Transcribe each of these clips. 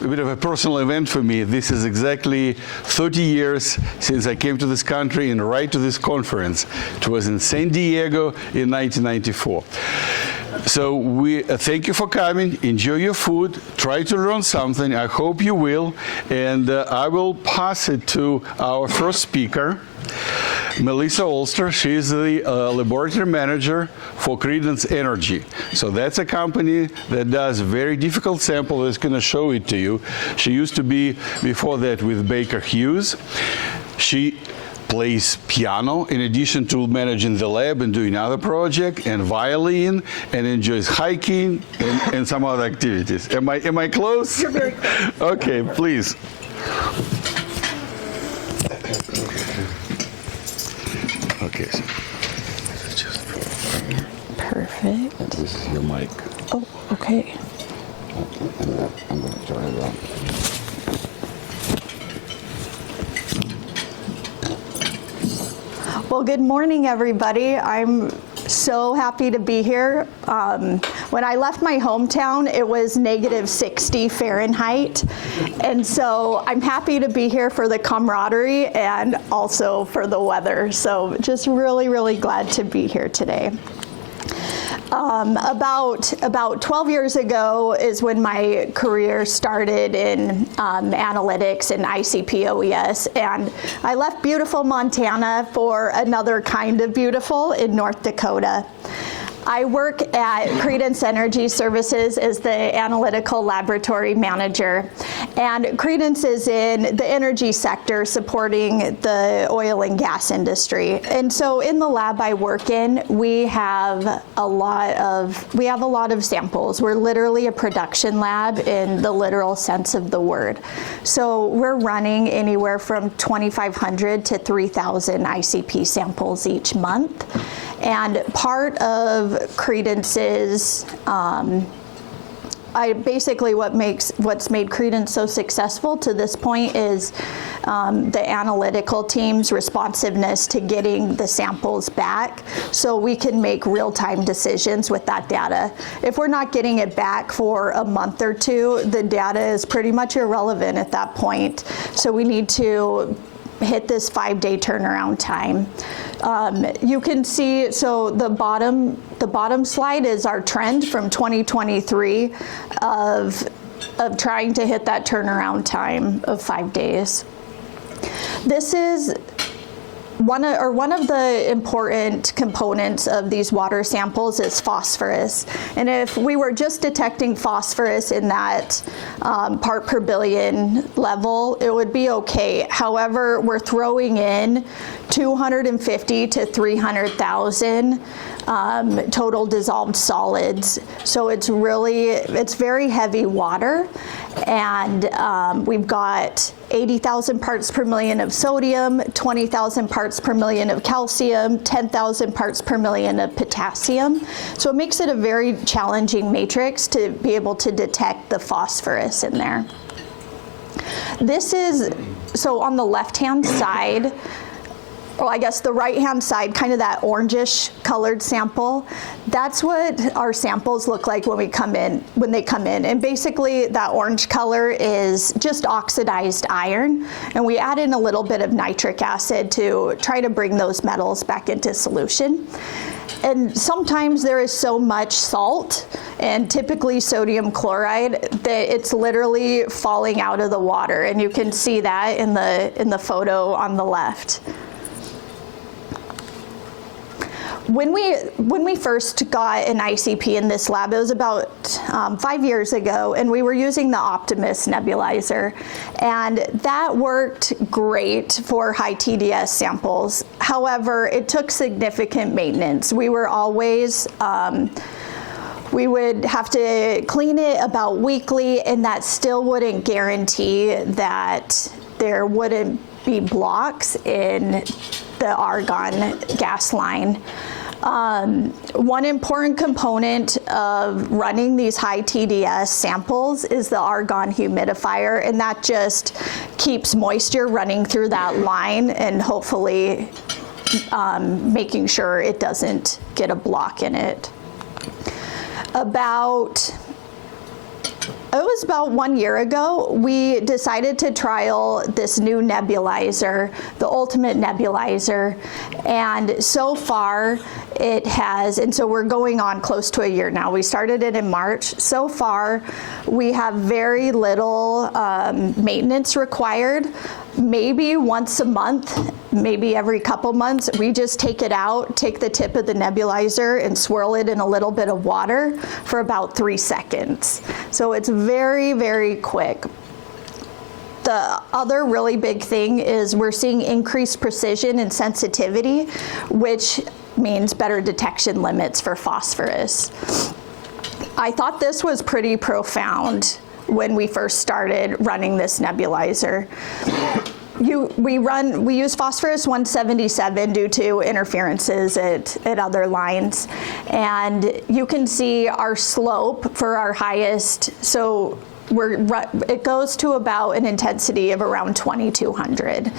bit of a personal event for me. This is exactly 30 years since I came to this country and right to this conference. It was in San Diego in 1994. So thank you for coming. Enjoy your food. Try to learn something. I hope you will. And I will pass it to our first speaker, Melissa Olster. She is the laboratory manager for Credence Energy. So that's a company that does very difficult sample that's going to show it to you. She used to be, before that, with Baker Hughes. She plays piano in addition to managing the lab and doing other projects, and violin, and enjoys hiking and some other activities. Am I close? You're very close. Okay, please. Okay. Perfect. This is your mic. Oh, okay. And I'm going to turn it on. Well, good morning, everybody. I'm so happy to be here. When I left my hometown, it was -60 Fahrenheit. And so I'm happy to be here for the camaraderie and also for the weather. So just really, really glad to be here today. About 12 years ago is when my career started in analytics and ICP-OES, and I left beautiful Montana for another kind of beautiful in North Dakota. I work at Credence Energy Services as the Analytical Laboratory Manager, and Credence is in the energy sector supporting the oil and gas industry. And so in the lab I work in, we have a lot of samples. We're literally a production lab in the literal sense of the word. So we're running anywhere from 2,500 to 3,000 ICP samples each month. And part of Credence's, what's made Credence so successful to this point is the analytical team's responsiveness to getting the samples back so we can make real-time decisions with that data. If we're not getting it back for a month or two, the data is pretty much irrelevant at that point. So we need to hit this 5-day turnaround time. You can see, so the bottom slide is our trend from 2023 of trying to hit that turnaround time of 5 days. This is one of the important components of these water samples is phosphorus. And if we were just detecting phosphorus in that part per billion level, it would be okay. However, we're throwing in 250 to 300,000 total dissolved solids. So it's very heavy water. And we've got 80,000 parts per million of sodium, 20,000 parts per million of calcium, 10,000 parts per million of potassium. So it makes it a very challenging matrix to be able to detect the phosphorus in there. So on the left-hand side, or I guess the right-hand side, kind of that orangish colored sample, that's what our samples look like when they come in. And basically that orange color is just oxidized iron. And we add in a little bit of nitric acid to try to bring those metals back into solution. And sometimes there is so much salt, and typically sodium chloride, that it's literally falling out of the water. And you can see that in the photo on the left. When we first got an ICP in this lab, it was about 5 years ago, and we were using the OptiMist Nebulizer, and that worked great for high TDS samples. However, it took significant maintenance. We were always we would have to clean it about weekly, and that still wouldn't guarantee that there wouldn't be blocks in the argon gas line. One important component of running these high TDS samples is the argon humidifier, and that just keeps moisture running through that line and hopefully making sure it doesn't get a block in it. About was about 1 year ago, we decided to trial this new nebulizer, the Ultimate Nebulizer, and so far it has, and so we're going on close to a year now. We started it in March. So far, we have very little maintenance required. Maybe once a month, maybe every couple months, we just take it out, take the tip of the nebulizer and swirl it in a little bit of water for about 3 seconds. So it's very, very quick. The other really big thing is we're seeing increased precision and sensitivity, which means better detection limits for phosphorus. I thought this was pretty profound when we first started running this nebulizer. We use phosphorus 177 due to interferences at other lines. And you can see our slope for our highest, so it goes to about an intensity of around 2200.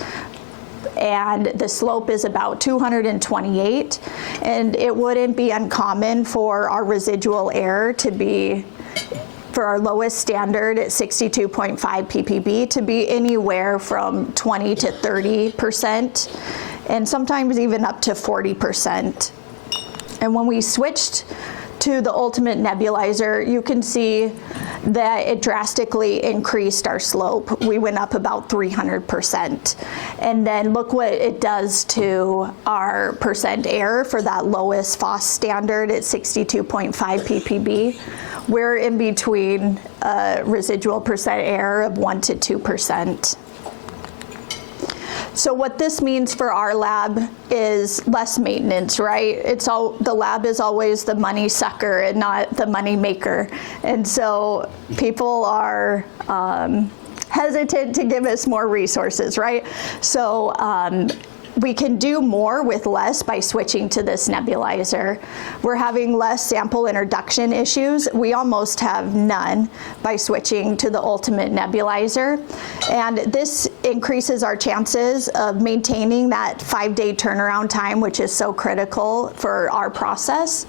And the slope is about 228, and it wouldn't be uncommon for our residual error to be, for our lowest standard at 62.5 ppb, to be anywhere from 20 to 30%, and sometimes even up to 40%. And when we switched to the Ultimate Nebulizer, you can see that it drastically increased our slope. We went up about 300%. And then look what it does to our percent error for that lowest FOS standard at 62.5 ppb. We're in between a residual percent error of 1 to 2%. So what this means for our lab is less maintenance, right? The lab is always the money sucker and not the money maker. And so people are hesitant to give us more resources, right? So we can do more with less by switching to this nebulizer. We're having less sample introduction issues. We almost have none by switching to the Ultimate Nebulizer. And this increases our chances of maintaining that 5-day turnaround time, which is so critical for our process.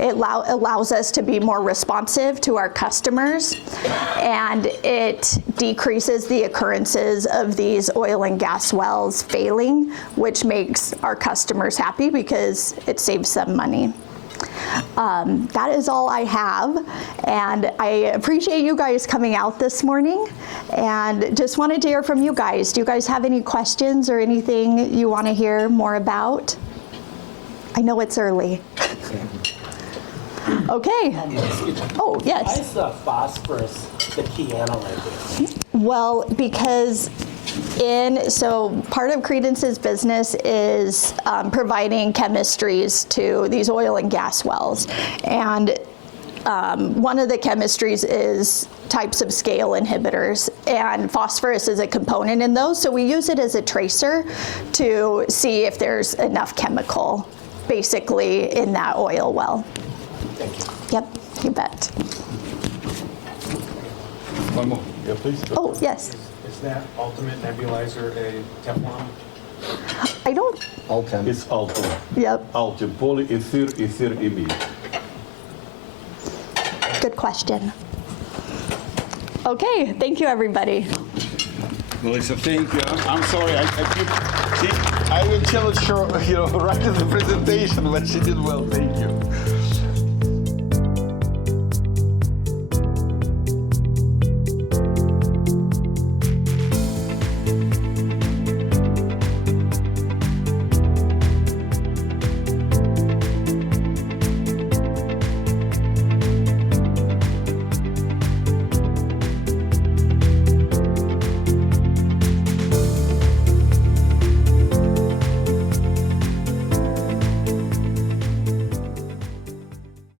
It allows us to be more responsive to our customers, and it decreases the occurrences of these oil and gas wells failing, which makes our customers happy because it saves them money. That is all I have, and I appreciate you guys coming out this morning, and just wanted to hear from you guys. Do you guys have any questions or anything you want to hear more about? I know it's early. Okay. Oh, yes. Why is the phosphorus the key analyte? Well, because so part of Credence's business is providing chemistries to these oil and gas wells. And one of the chemistries is types of scale inhibitors, and phosphorus is a component in those. So we use it as a tracer to see if there's enough chemical basically in that oil well. Thank you. Yep, you bet. One more. Yeah, please. Oh, yes. Is that Ultimate Nebulizer a Teflon? I don't, It's Alto. yep, Alto, polyethyl ethyl imide. good question. Okay, thank you, everybody. Melissa, thank you. I'm sorry. I will challenge her, right in the presentation, but she did well. Thank you.